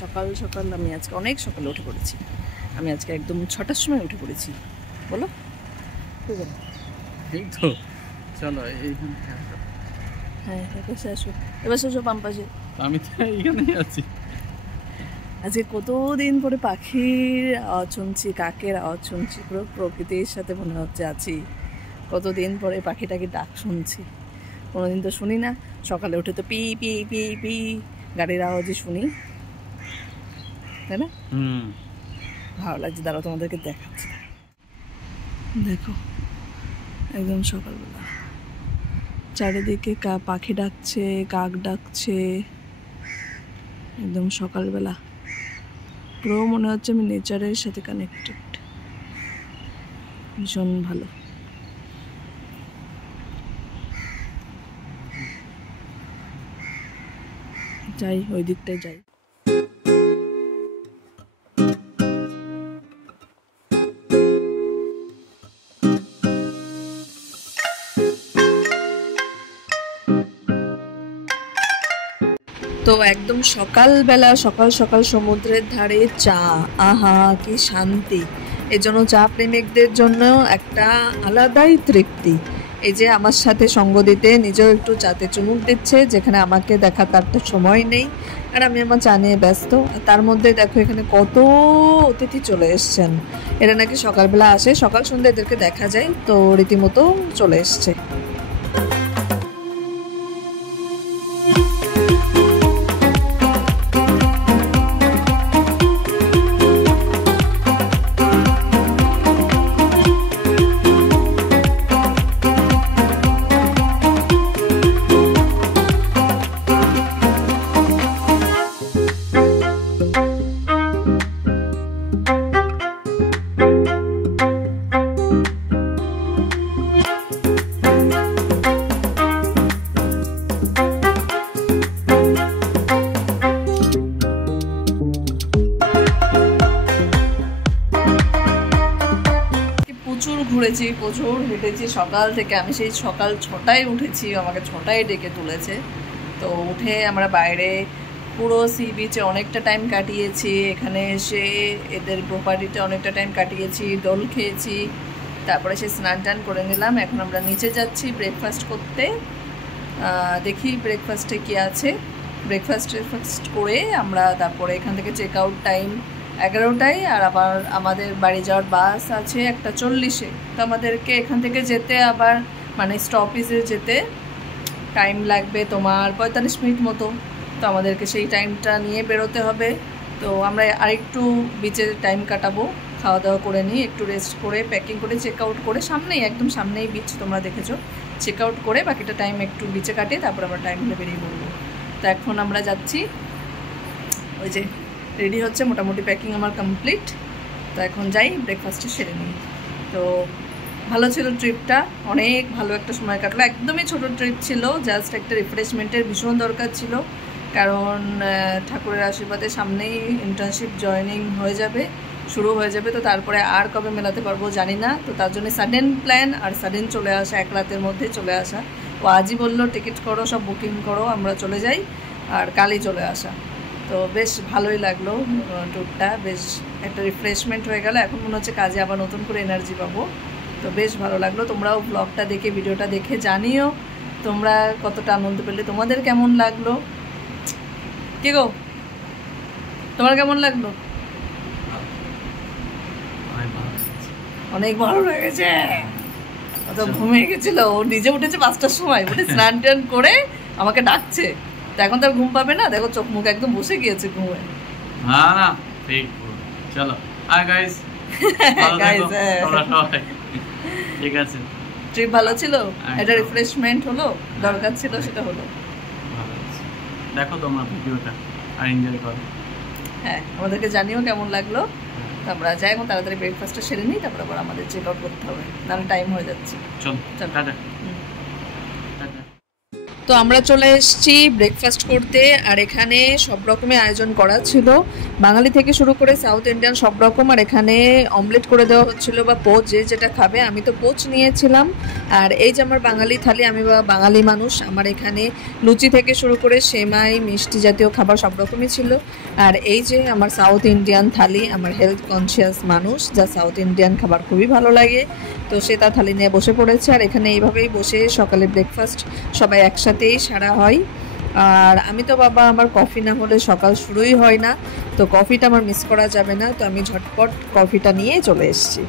সকাল সকাল আমি আজকে অনেক সকালে উঠে পড়েছি। আমি আজকে একদম 6টার সময় উঠে পড়েছি। বলো এই তো চলো এইখানে হ্যাঁ এপাশে আসো, এবার আসো পাম্পাসে। আমি তো এইখানেই আছি। আজকে কতদিন পরে পাখির আওয়াজ শুনছি, কাকের আওয়াজ শুনছি, পুরো প্রকৃতির সাথে মনে হচ্ছে আছি। কতদিন পরে পাখিটাকে ডাক শুনছি, কোনোদিন তো শুনি না। সকালে উঠে তো পি পি পি পি গাড়ির আওয়াজই শুনি, তাই না? ভালো লাগছে, দাঁড়াও তোমাদেরকে দেখাচ্ছি। দেখো একদম সকালবেলা চারিদিকে পাখি ডাকছে, কাক ডাকছে, একদম সকালবেলা পুরো মনে হচ্ছে আমি নেচারের সাথে কানেক্টেড। ভীষণ ভালো। যাই ওই দিকটায় যাই। তো একদম সকালবেলা সকাল সকাল সমুদ্রের ধারে চা, আহা কি শান্তি! এর জন্য চা প্রেমিকদের জন্য একটা আলাদাই তৃপ্তি। এই যে আমার সাথে সঙ্গ দিতে নিজেও একটু চাতে চুমুক দিচ্ছে, যেখানে আমাকে দেখা তার তো সময় নেই, আর আমি আমার চা নিয়ে ব্যস্ত। তার মধ্যে দেখো এখানে কত অতিথি চলে এসছেন। এরা নাকি সকালবেলা আসে, সকাল সন্ধ্যা এদেরকে দেখা যায়, তো রীতিমতো চলে এসছে। প্রচুর ঘুরেছি, প্রচুর হেঁটেছি সকাল থেকে। আমি সেই সকাল 6টায় উঠেছি, আমাকে 6টায় ডেকে তুলেছে। তো উঠে আমরা বাইরে পুরো সি বিচে অনেকটা টাইম কাটিয়েছি। এখানে এসে এদের প্রপার্টিতে অনেকটা টাইম কাটিয়েছি, দোল খেয়েছি, তারপরে সে স্নান টান করে নিলাম। এখন আমরা নিচে যাচ্ছি ব্রেকফাস্ট করতে। দেখি ব্রেকফাস্টে কী আছে। ব্রেকফাস্ট করে আমরা তারপরে এখান থেকে চেক আউট টাইম 11টায়, আর আবার আমাদের বাড়ি যাওয়ার বাস আছে 1:40-এ। তো আমাদেরকে এখান থেকে যেতে আবার মানে স্টপেজে যেতে টাইম লাগবে তোমার 45 মিনিট মতো। তো আমাদেরকে সেই টাইমটা নিয়ে বেরোতে হবে। তো আমরা আরেকটু বিচে টাইম কাটাবো, খাওয়া দাওয়া করে নিই, একটু রেস্ট করে প্যাকিং করে চেক আউট করে, সামনেই একদম সামনেই বিচ, তোমরা দেখেছো। চেক আউট করে বাকিটা টাইম একটু বিচে কাটিয়ে তারপর আমরা টাইম হলে বেরিয়ে পড়বো। তো এখন আমরা যাচ্ছি, ওই যে রেডি হচ্ছে, মোটামুটি প্যাকিং আমার কমপ্লিট। তো এখন যাই ব্রেকফাস্টে সেরে নিই। তো ভালো ছিল ট্রিপটা, অনেক ভালো একটা সময় কাটলো। একদমই ছোট ট্রিপ ছিল, জাস্ট একটা রিফ্রেশমেন্টের ভীষণ দরকার ছিল, কারণ ঠাকুরের আশীর্বাদে সামনেই ইন্টার্নশিপ জয়েনিং হয়ে যাবে, শুরু হয়ে যাবে। তো তারপরে আর কবে মেলাতে পারবো জানি না। তো তার জন্য সাডেন প্ল্যান, আর সাডেন চলে আসা, এক রাতের মধ্যে চলে আসা। ও আজই বললো টিকিট করো, সব বুকিং করো, আমরা চলে যাই, আর কালই চলে আসা। তো বেশ ভালোই লাগলো ট্যুরটা, বেশ একটা রিফ্রেশমেন্ট হয়ে গেল। এখন মনে হচ্ছে কাজে আবার নতুন করে এনার্জি পাবো। তো বেশ ভালো লাগলো। তোমরাও ব্লগটা দেখে, ভিডিওটা দেখে জানিও তোমরা কতটা আনন্দ পেলে, তোমাদের কেমন লাগলো। কি গো, তোমার কেমন লাগলো? অনেক ভালো লেগেছে। তো ঘুমিয়ে গেছিল, ও নিজে উঠেছে 5টার সময়, উঠে স্নান টান করে আমাকে ডাকছে। তো এখন তার ঘুম পাবে না, দেখো চোখ মুখ একদম বসে গিয়েছে ঘুমে। না ঠিক, চলো আর গাইস ঠিক আছে। ট্রিপ ভালো ছিল, এটা রিফ্রেশমেন্ট হলো, দরকার ছিল, সেটা হলো। দেখো তোমরা ভিডিওটা আর এনজয় করো। হ্যাঁ, আমাদেরকে জানিও কেমন লাগলো। আমরা যাই এখন তাড়াতাড়ি ব্রেকফাস্টটা সেরে নিই, তারপর আবার আমাদের চেক আউট করতে হবে, নাহলে টাইম হয়ে যাচ্ছে। চল টাটা। তো আমরা চলে এসেছি ব্রেকফাস্ট করতে, আর এখানে সব রকমের আয়োজন করা ছিল, বাঙালি থেকে শুরু করে সাউথ ইন্ডিয়ান সব রকম। আর এখানে অমলেট করে দেওয়া হচ্ছিলো বা পোচ, যে যেটা খাবে। আমি তো পোচ নিয়েছিলাম। আর এই যে আমার বাঙালি থালি, আমি বাঙালি মানুষ, আমার এখানে লুচি থেকে শুরু করে সেমাই, মিষ্টি জাতীয় খাবার সব রকমই ছিল। আর এই যে আমার সাউথ ইন্ডিয়ান থালি, আমার হেলথ কনসিয়াস মানুষ যা সাউথ ইন্ডিয়ান খাবার খুবই ভালো লাগে, তো সে তার থালি নিয়ে বসে পড়েছে। আর এখানে এইভাবেই বসে সকালে ব্রেকফাস্ট সবাই একসাথেই সারা হয়। আর আমি তো বাবা, আমার কফি না হলে সকাল শুরুই হয় না, তো কফিটা আমার মিস করা যাবে না, তো আমি ঝটপট কফিটা নিয়ে চলে এসেছি।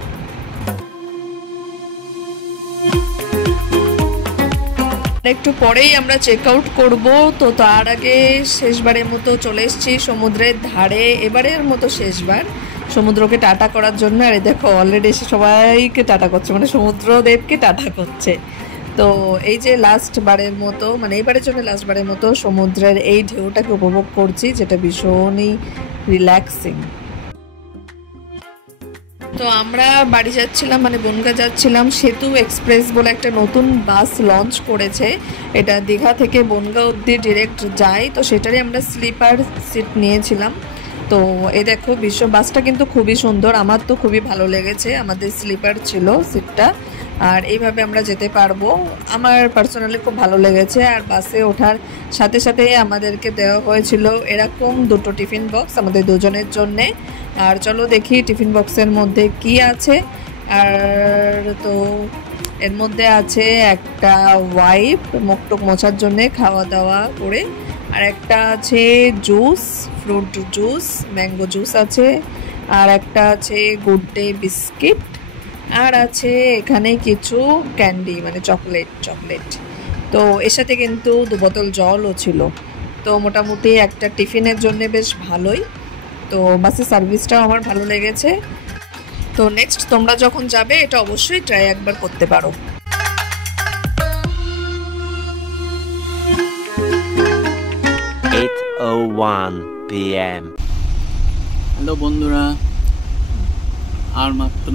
একটু পরেই আমরা চেক আউট করবো, তো তার আগে শেষবারের মতো চলে এসেছি সমুদ্রের ধারে, এবারের মতো শেষবার সমুদ্রকে টাটা করার জন্য। আর দেখো অলরেডি এসে সবাইকে টাটা করছে, মানে সমুদ্রদেবকে টাটা করছে। তো এই যে লাস্ট বারের মতো, মানে এইবারের জন্য লাস্ট বারের মতো সমুদ্রের এই ঢেউটাকে উপভোগ করছি, যেটা ভীষণই রিল্যাক্সিং। তো আমরা বাড়ি যাচ্ছিলাম, মানে বনগাঁ যাচ্ছিলাম। সেতু এক্সপ্রেস বলে একটা নতুন বাস লঞ্চ করেছে, এটা দীঘা থেকে বনগাঁ অবধি ডিরেক্ট যায়, তো সেটারই আমরা স্লিপার সিট নিয়েছিলাম। তো এই দেখো বাসটা কিন্তু খুবই সুন্দর, আমার তো খুবই ভালো লেগেছে, আমাদের স্লিপার ছিল সিটটা। আর এইভাবে আমরা যেতে পারবো, আমার পার্সোনালি খুব ভালো লেগেছে। আর বাসে ওঠার সাথে সাথে আমাদেরকে দেওয়া হয়েছিল এরকম দুটো টিফিন বক্স আমাদের দুজনের জন্যে। আর চলো দেখি টিফিন বক্সের মধ্যে কি আছে। আর তো এর মধ্যে আছে একটা ওয়াইপ মুখ টুক মোছার জন্যে খাওয়া দাওয়া করে, আর একটা আছে juice, fruit juice, mango juice আছে, আর একটা আছে গুড ডে বিস্কিট, আর আছে এখানে কিছু ক্যান্ডি, মানে চকলেট। তো এর সাথে কিন্তু 2 বোতল জলও ছিল। তো মোটামুটি একটা টিফিনের জন্য বেশ ভালোই। তো বাসের সার্ভিসটাও আমার ভালো লেগেছে। তো নেক্সট তোমরা যখন যাবে এটা অবশ্যই ট্রাই একবার করতে পারো। 8:01 PM। হ্যালো বন্ধুরা, আর মাত্র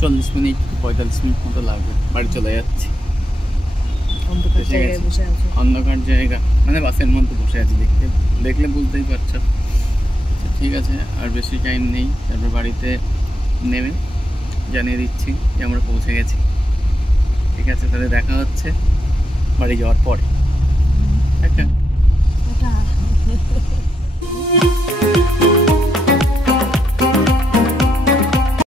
40 মিনিট 45 মিনিট মতো লাগবে, বাড়ি চলে যাচ্ছি। অন্ধকার জায়গা, মানে বাসের মধ্যে বসে আছি, দেখলে বুঝতেই পারছো। ঠিক আছে, আর বেশি টাইম নেই, তারপর বাড়িতে নেমে জানিয়ে দিচ্ছি যে আমরা পৌঁছে গেছি। ঠিক আছে, তাহলে দেখা হচ্ছে বাড়ি যাওয়ার পরে।